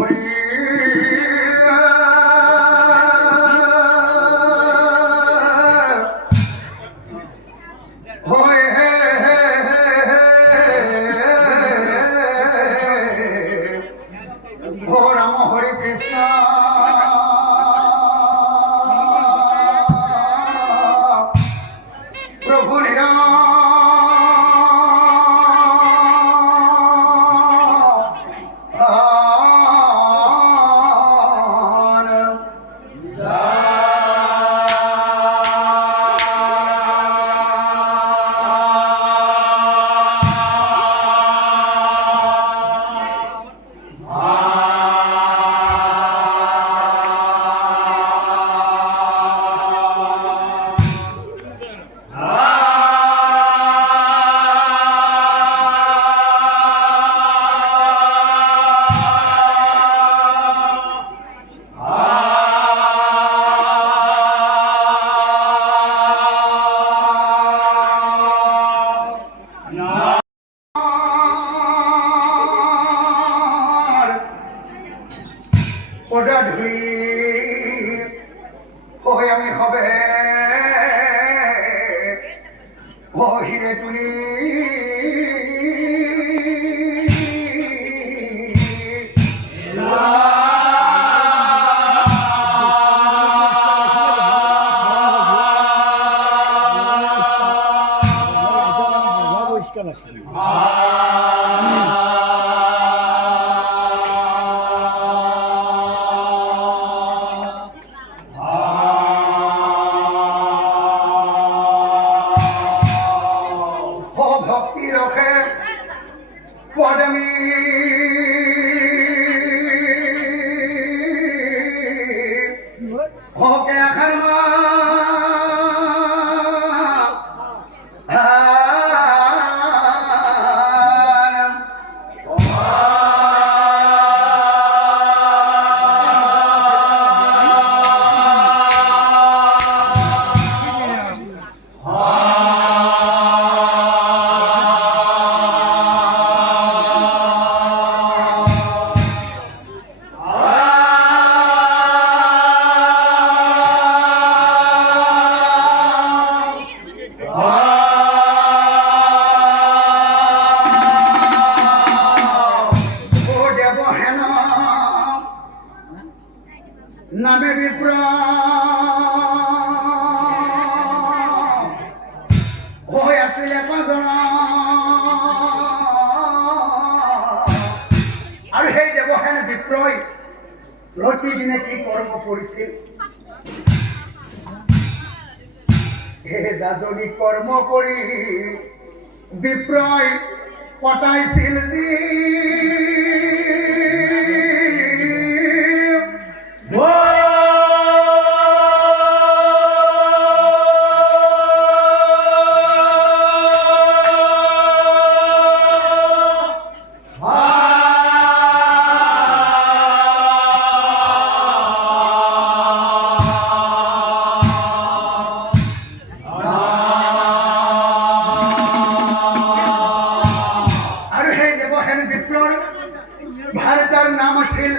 হরি হয় হে ও রাম হরে কৃষ্ণ প্রভু নিরাম ওটা ঢুই ওই আমি হবে ও হিরে টুনি ভক্তি রখে পদমি হকে এখন নামে বিপ্র হৈ আছিলে পাঁচজন আৰু সেই দেৱসেন বিপ্ৰই প্ৰতিদিনে কি কৰ্ম কৰিছিল সেই যাজনী কৰ্ম কৰি বিপ্ৰই পতাইছিল যি ভারতের নাম আছিল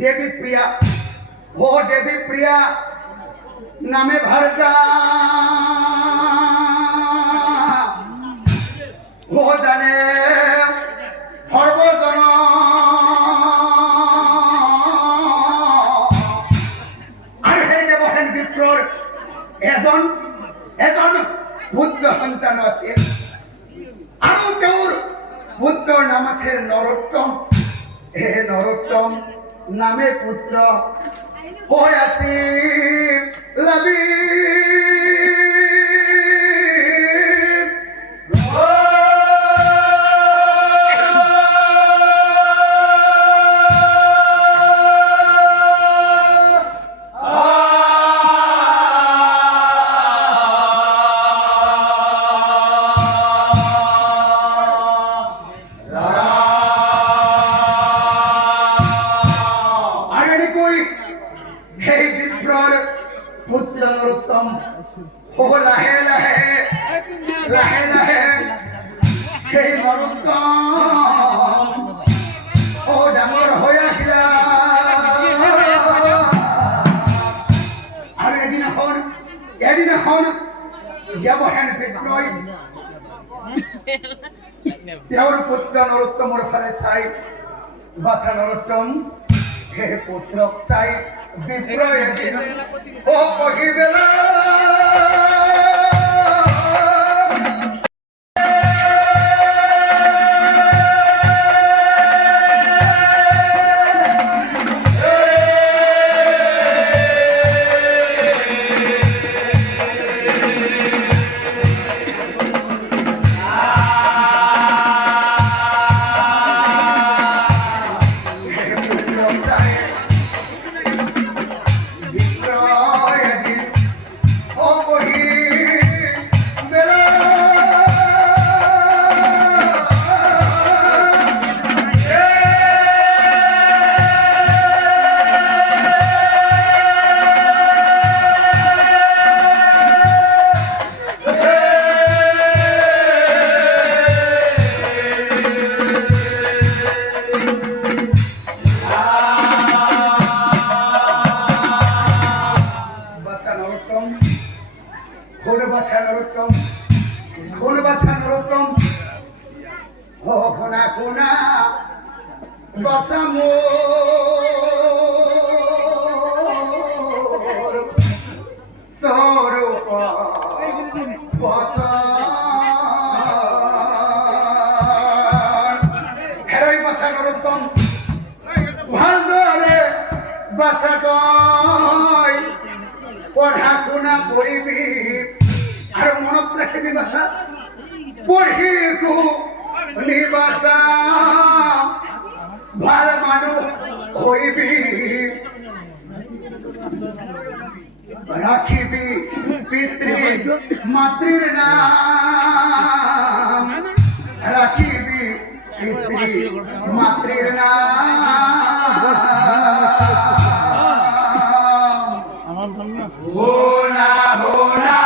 দেবী প্রিয়া ও দেবী প্রিয়া নামে ভারতা ও জানে সর্বজন আর সেই দেৱসেন বিপ্ৰৰ এজন এজন পুত্ৰ সন্তান আছিল আৰু তেওঁৰ পুত্ৰৰ নাম আছিল নৰোত্তম হে নৰোত্তম নামে পুত্ৰ হৈ আছিল লাবি পুত্র নরোত্তম লাহে লাহে লাহে লাহে সেই নরোত্তম ডাঙৰ হৈ আহিলে এখন ব্যবহার বিক্রয় তেওঁৰ পুত্ৰ নৰোত্তমৰ ফালে চাই বাছা নৰোত্তম হে পুত্ৰক চাই বিপ্ৰয় ও কহিবেলা পঢ়া-শুনা কৰিবি আৰু মনত ৰাখিবি বাছা পঢ়ি বাছা ভাল মানুহ হৈবি ৰাখিবি পিতৃ মাতৃৰ নাম ৰাখিবি পিতৃ মাতৃৰ নাম হোনা হোনা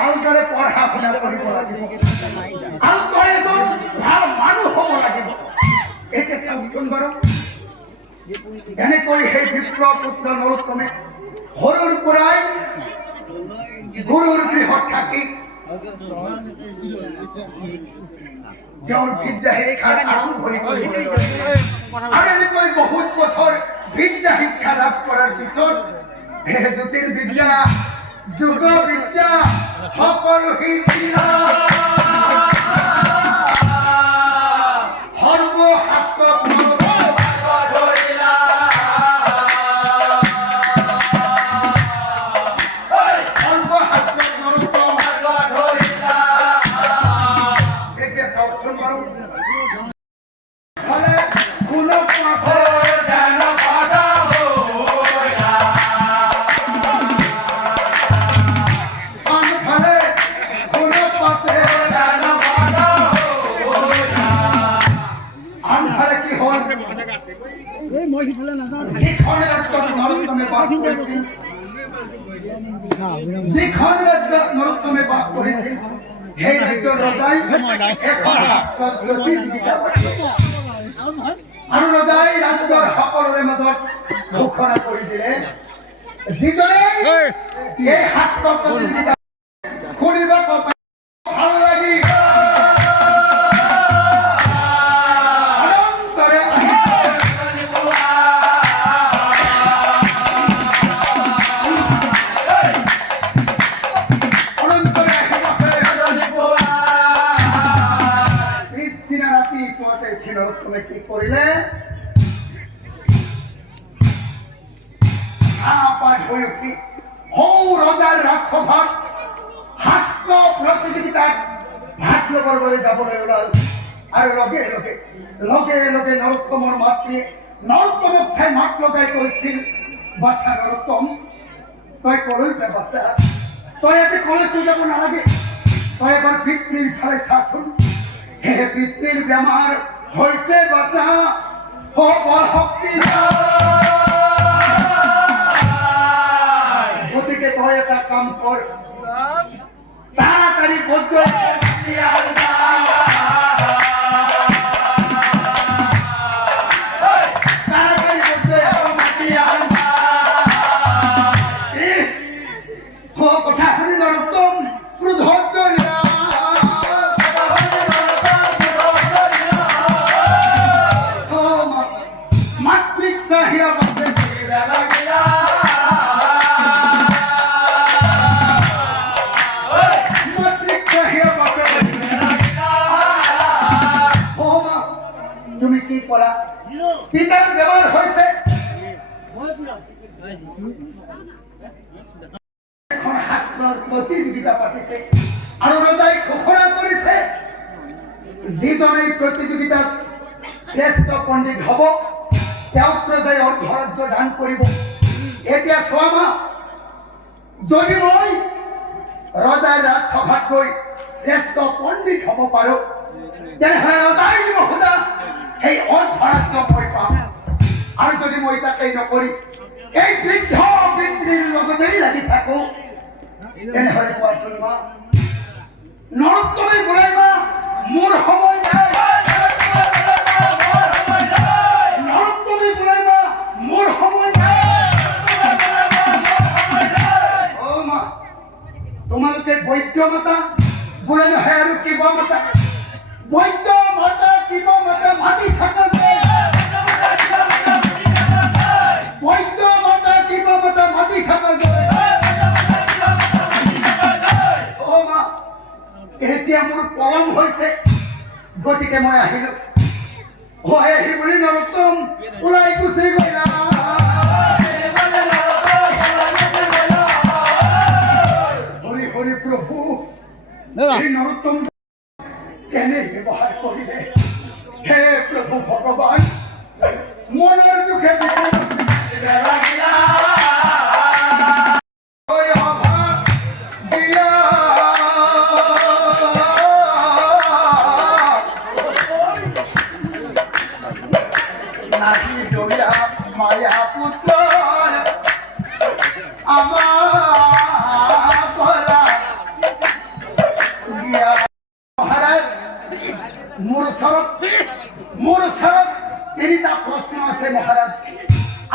ভালদৰে পঢ়া-শুনা কৰিব লাগিব আৰু তই এজন ভাল মানুহ হ'ব লাগিব এতিয়া চাওকচোন বাৰু এনেকৈ সেই বিপ্লৱ পুত্ৰ নৰোত্তমে সৰুৰ পৰাই গুৰুৰ গৃহত থাকি তেওঁৰ বিদ্যা শিক্ষাৰ আৰম্ভণি কৰিলে আৰু এনেকৈ বহুত বছৰ বিদ্যা শিক্ষা লাভ কৰাৰ পিছত জ্যোতিৰ্বিদ্যা যোগ বিদ্যা সকলো শিক্ষা সৰ্বশাস্ত্ৰত যিখন ৰাজ্যত নৰোত্তমে বাস কৰিছিল সেই ৰাজ্যৰ ৰজাই এখন ৰাষ্ট্ৰত জ্যোতি জীৱিকা আৰু ৰজাই ৰাজ্যৰ সকলোৰে মাজত ঘোষণা কৰি দিলে যিজনে এই শাস্ত্ৰৰ প্ৰতিযোগিতা কৰিব ভাল লাগি নৰোত্তমে কি কৰিলে ঝাঁপাত হৈ উঠি সৌ ৰজাৰ ৰাজসভাত শাস্ত্ৰ প্ৰতিযোগিতাত ভাগ ল'বৰ বাবে যাবলৈ ওলাল আৰু লগে লগে লগে লগে নৰোত্তমৰ মাতৃয়ে নৰোত্তমক চাই মাত লগাই কৈছিল, বাচ্চা নৰোত্তম, তই কলৈ যা বাচ্চা, তই আজি কলৈকো যাব নালাগে, তই এবাৰ পিতৃৰ ফালে চাচোন, হে পিতৃৰ বেমাৰ হৈছে বাচ্চা, বৰ শক্তি গতিকে তই এটা কাম কৰ, তাড়াতাড়ি বৌদ্ধ কথা শুনি নৰোত্তম ক্ৰোধত জ্বলিয়া মাতৃক চাহিয়া বাছে তুমি কি কলা, পিতার বেমার হয়েছে, এখন শাস্ত্ৰৰ প্ৰতিযোগিতা পাতিছে আৰু ৰজাই ঘোষণা কৰিছে, যিজনে প্ৰতিযোগিতাত শ্ৰেষ্ঠ পণ্ডিত হ'ব তেওঁক ৰজাই অৰ্ধৰাজ্য দান কৰিব। এতিয়া চোৱা মা, যদি মই ৰজাৰ ৰাজসভাত গৈ শ্ৰেষ্ঠ পণ্ডিত হ'ব পাৰো, তেনেহ'লে ৰজাই দিব খোজা সেই অৰ্ধৰাজ্য মই পাম। আৰু যদি মই তাকেই নকৰি এই বৃদ্ধ পিতৃৰ লগতেই লাগি থাকো, তেনেহ'লে কোৱাচোন মা, নৰোত্তমে বোলে মা মোৰ সময় নাই, নৰোত্তমে বোলে মা মোৰ সময় নাই। অ' মা, তোমালোকে বৈদ্য মাতা বোলে নহয় আৰু কিবা মাতা, বৈদ্য মাতা কিবা মাতা মাতি থাকা যে, বৈদ্য মাতা কিবা মাতা মাতি থাকা যে। অ' মা, এতিয়া মোৰ পলম হৈছে, গতিকে মই আহিলো। হয় আহি বুলি নৰোত্তম ওলাই গুচি গলা। হৰি হৰি প্ৰভু, এই নৰোত্তম কেনে ব্যৱহাৰ কৰিলে, হে প্ৰভু ভগৱান, মনৰ দুখে মায়া পুত্ৰ মহাৰাজ, মোৰ ওচৰত তিনিটা প্ৰশ্ন আছে মহাৰাজ,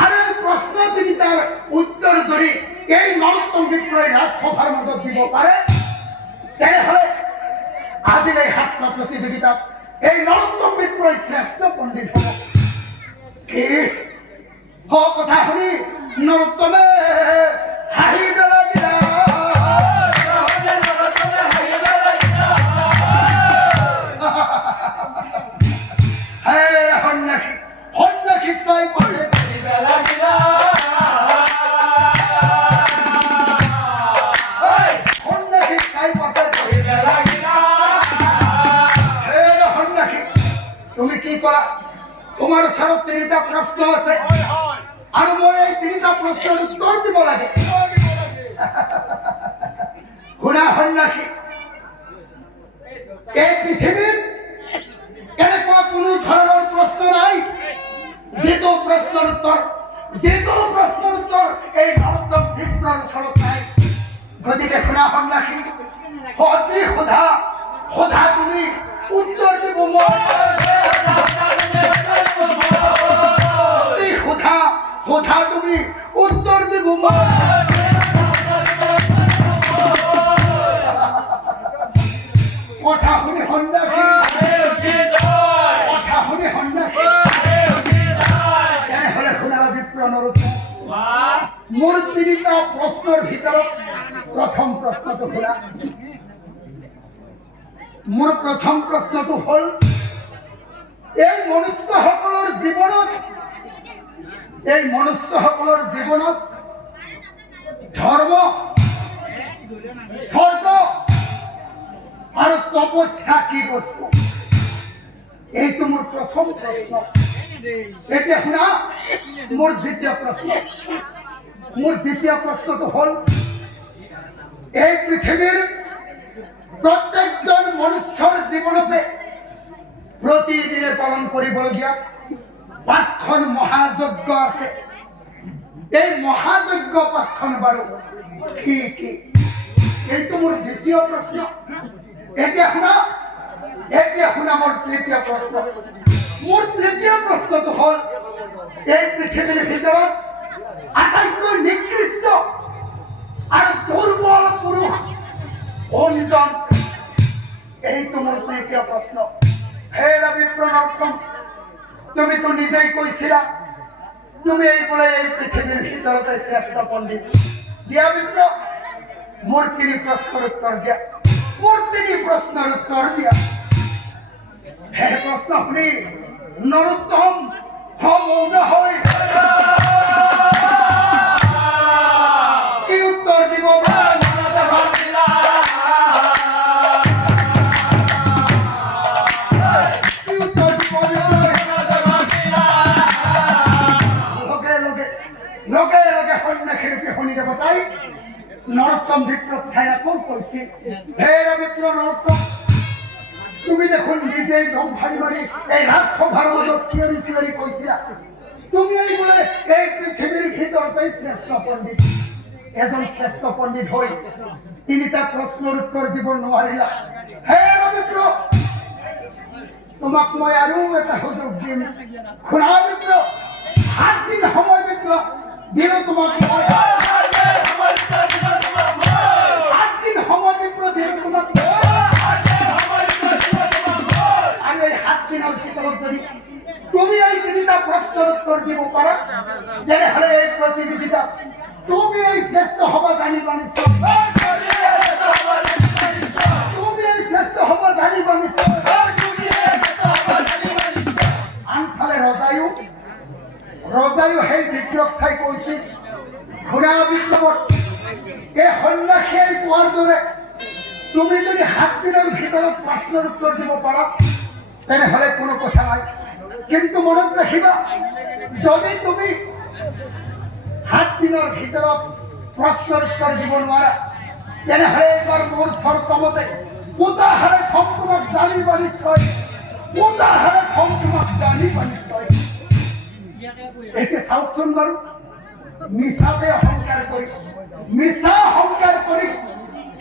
আৰু প্ৰশ্ন তিনিটাৰ উত্তৰ যদি এই নৰোত্তম বিপ্ৰই ৰাজসভাৰ মাজত দিব পাৰে, তেনেহ'লে আজিৰ এই শাস্ত্ৰ প্ৰতিযোগিতাত এই নৰোত্তম বিপ্ৰই শ্ৰেষ্ঠ পণ্ডিত হ'ব। কি কথা শুনি নৰোত্তমে হাঁহিব লাগিল। সন্ন্যাসীক চাই পৰে সন্ন্যাসীক চাই পাছে সন্ন্যাসী, তুমি কি কৰা? তোমাৰ ওচৰত তিনিটা প্ৰশ্ন আছে আৰু মই এই তিনিটা প্ৰশ্নৰ উত্তৰ দিব লাগে। শুনা সন্ন্যাসী, এই পৃথিৱীত এনেকুৱা কোনো ধৰণৰ প্ৰশ্ন নাই যিটো প্ৰশ্নৰ উত্তৰ এই নৰোত্তম বিপ্ৰৰ ওচৰত নাই। গতিকে শুনা সন্ন্যাসী, যি সোধা তুমি উত্তৰ দিব, সোধা তুমি উত্তৰ দিব। কথা শুনি সন্ন্যাসী, তেনেহ'লে শুনা বিপ্ৰ নৰোত্তম, মোৰ তিনিটা প্ৰশ্নৰ ভিতৰত প্ৰথম প্ৰশ্নটো শুনা। মোৰ প্ৰথম প্ৰশ্নটো হ'ল, এই মনুষ্যসকলৰ জীৱনত ধর্ম স্বর্গ আর তপস্যা কি বস্তু? এই তো মোর প্রথম প্রশ্ন। এটা শুনা মোর দ্বিতীয় প্রশ্ন। মোর দ্বিতীয় প্রশ্ন তো হল, এই পৃথিবীর প্রত্যেকজন মনুষ্যর জীবনতে প্রতিদিনে পালন করিবলগীয়া 5খন মহাযজ্ঞ আছে। এই মহাযজ্ঞ 5খন বাৰু কি কি? এই তো মোর দ্বিতীয় প্রশ্ন। এতিয়া শুনা মোর তৃতীয় প্রশ্ন। মোর তৃতীয় প্রশ্ন তো হল, এই পৃথিবীর ভিতৰত আটাইতকৈ নিকৃষ্ট আর দুর্বল পুরুষ কোনজন? এই তো মোর তৃতীয় প্রশ্ন। হে বিপ্র নরোত্তম, তুমি তো নিজেই কইছিলা তুমি এই বলে এই পৃথিবীর ভিতরতে শ্রেষ্ঠ পণ্ডিত। দিয়া বিপ্র, মোর তিনি প্রশ্নের উত্তর দিয়া, মোর তিনি প্রশ্নের উত্তর দিয়া। হে প্রশ্ন শুনি নরোত্তম মৌন হয় কি উত্তর দিব? নরোত্তম বিপ্লব ছায়া কোন কইছে? হে বিপ্লব নরোত্তম, তুমি দেখুন নিজেই ব্রহ্মারি মারি এই রাজসভার মধ্যে সিওরি সিওরি কইছিলা তুমি এই বলে এই পৃথিবীর ভিতরতেই শ্রেষ্ঠ পণ্ডিত। এজন শ্রেষ্ঠ পণ্ডিত হই তিনি তার প্রশ্নের উত্তর দিব নোৱাৰিলা। হে বিপ্র, তোমাক মই আৰু এটা সুযোগ দিম। শুনা বিপ্র, 7 দিন সময় বিপ্র দিল তোমাক মই। 7 দিন সময় বিপ্র দিল তোমাক। আমি এই 7 দিনের ভিতৰত যদি তুমি এই 3টা প্রশ্নের উত্তর দিব পারা, তেনেহলে এই প্রতিযোগিতা তুমি এই শ্রেষ্ঠ হবা জানিবা নিশ্চয়। তুমি এই শ্রেষ্ঠ হবা জানিবা নিশ্চয়। আনফালে ৰজায়ো সেই বিপ্লৱ চাই কৈছিল, শুনা বিপ্লৱত এই সন্ন্যাসীয়ে কোৱাৰ দৰে তুমি যদি 7 দিনের ভিতৰত প্রশ্নের উত্তর দিব পারা, তেনেহলে কোনো কথা নাই। কিন্তু মনত রাখিবা, যদি তুমি 7 দিনের ভিতৰত প্রশ্নের উত্তর দিব নোৱাৰা, তেনেহলে এবার মোর শর্ত মতে উদাহারে তোমাক জানিবা নিশ্চয়। উদাহারে তোমাক জানিবা নিশ্চয়। এটি চাওকচোন বাৰু, মিছাতে অহংকার করি, মিছা অহংকার করি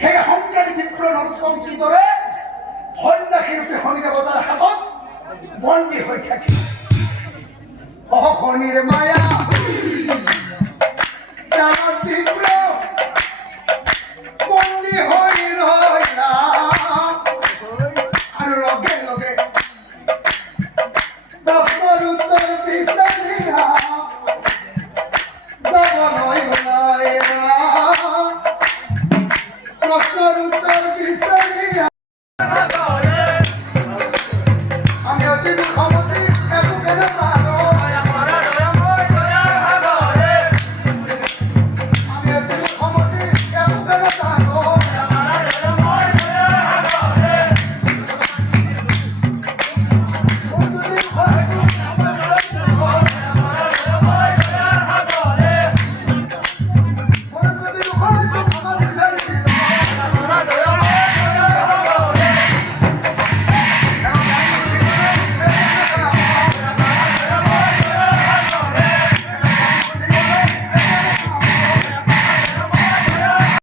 সেই অহংকারী বিপ্র নরোত্তম কি করে সন্ন্যাসী রূপে শনি দেবতার হাতত বন্দী হয়ে থাকে। শনির মায়া